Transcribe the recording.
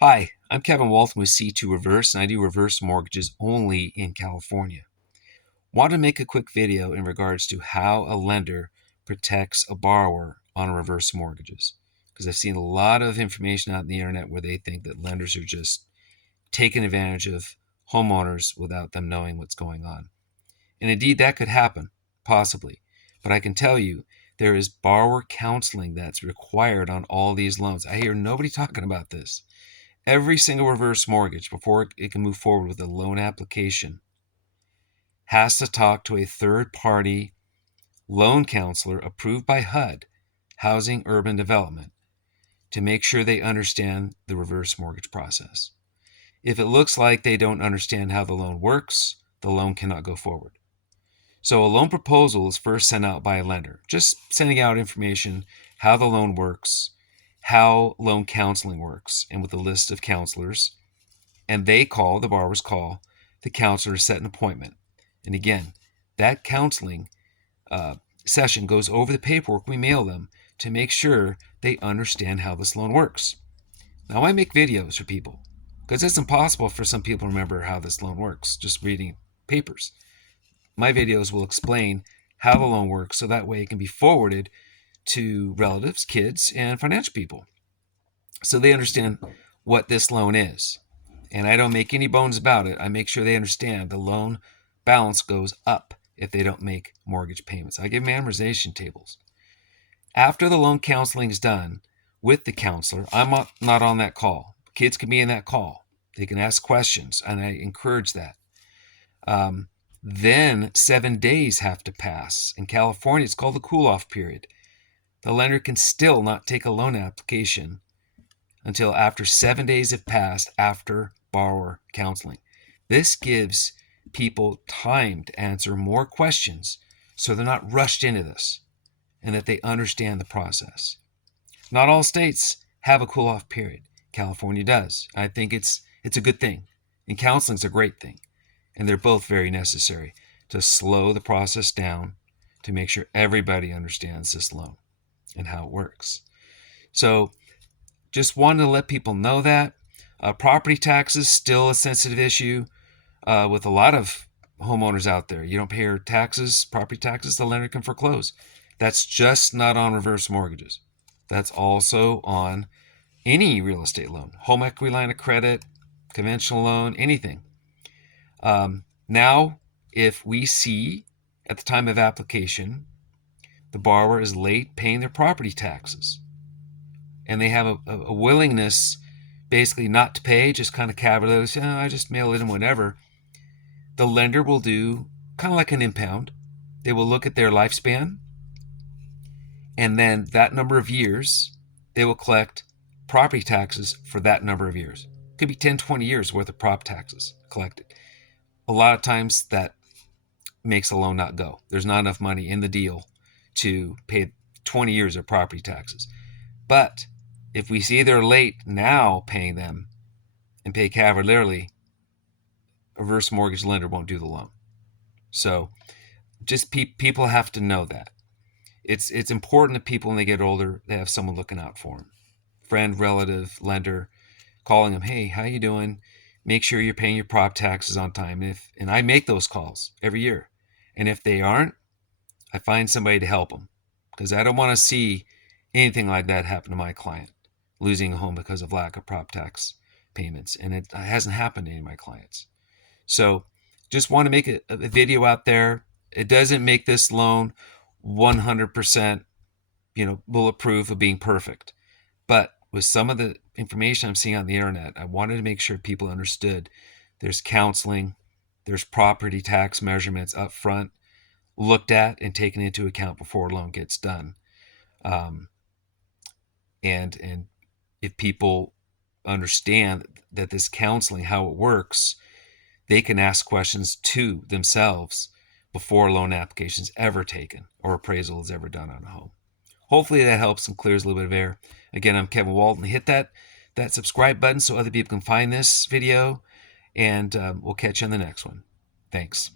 Hi, I'm Kevin Walton with C2 Reverse, and I do reverse mortgages only in California. Want to make a quick video in regards to how a lender protects a borrower on reverse mortgages. Because I've seen a lot of information out on the internet where they think that lenders are just taking advantage of homeowners without them knowing what's going on. And indeed, that could happen, possibly. But I can tell you, there is borrower counseling that's required on all these loans. I hear nobody talking about this. Every single reverse mortgage, before it can move forward with a loan application, has to talk to a third-party loan counselor approved by HUD, Housing Urban Development, to make sure they understand the reverse mortgage process. If it looks like they don't understand how the loan works, the loan cannot go forward. So a loan proposal is first sent out by a lender, just sending out information, how the loan works, how loan counseling works, and with a list of counselors. And the borrowers call the counselor to set an appointment. And again, that counseling session goes over the paperwork we mail them to make sure they understand how this loan works. Now, I make videos for people because it's impossible for some people to remember how this loan works just reading papers. My videos will explain how the loan works so that way it can be forwarded to relatives, kids, and financial people so they understand what this loan is. And I don't make any bones about it. I make sure they understand the loan balance goes up if they don't make mortgage payments. I give them amortization tables. After the loan counseling is done with the counselor, I'm not on that call. Kids can be in that call. They can ask questions, and I encourage that. Then 7 days have to pass. In California, it's called the cool-off period. The lender can still not take a loan application until after 7 days have passed after borrower counseling. This gives people time to answer more questions so they're not rushed into this and that they understand the process. Not all states have a cool-off period. California does. I think it's a good thing. And counseling's a great thing. And they're both very necessary to slow the process down to make sure everybody understands this loan and how it works. So just wanted to let people know that. Property taxes, still a sensitive issue with a lot of homeowners out there. You don't pay your taxes, property taxes, the lender can foreclose. That's just not on reverse mortgages. That's also on any real estate loan, home equity line of credit, conventional loan, anything. Now, if we see at the time of application the borrower is late paying their property taxes and they have a willingness basically not to pay, just kind of cavalier, say, I just mail it in whatever, the lender will do kind of like an impound. They will look at their lifespan, and then that number of years, they will collect property taxes for that number of years. It could be 10, 20 years worth of prop taxes collected. A lot of times that makes a loan not go. There's not enough money in the deal to pay 20 years of property taxes. But if we see they're late now paying them and pay cavalierly, a reverse mortgage lender won't do the loan. So just people have to know that. It's important that people, when they get older, they have someone looking out for them. Friend, relative, lender, calling them, hey, how you doing? Make sure you're paying your prop taxes on time. And I make those calls every year. And if they aren't, I find somebody to help them because I don't want to see anything like that happen to my client, losing a home because of lack of prop tax payments. And it hasn't happened to any of my clients. So just want to make a video out there. It doesn't make this loan 100%, bulletproof of being perfect. But with some of the information I'm seeing on the internet, I wanted to make sure people understood there's counseling, there's property tax measurements up front, looked at and taken into account before a loan gets done. And if people understand that this counseling, how it works, they can ask questions to themselves before a loan application is ever taken or appraisal is ever done on a home. Hopefully that helps and clears a little bit of air. Again, I'm Kevin Walton. Hit that subscribe button so other people can find this video, and we'll catch you on the next one. Thanks.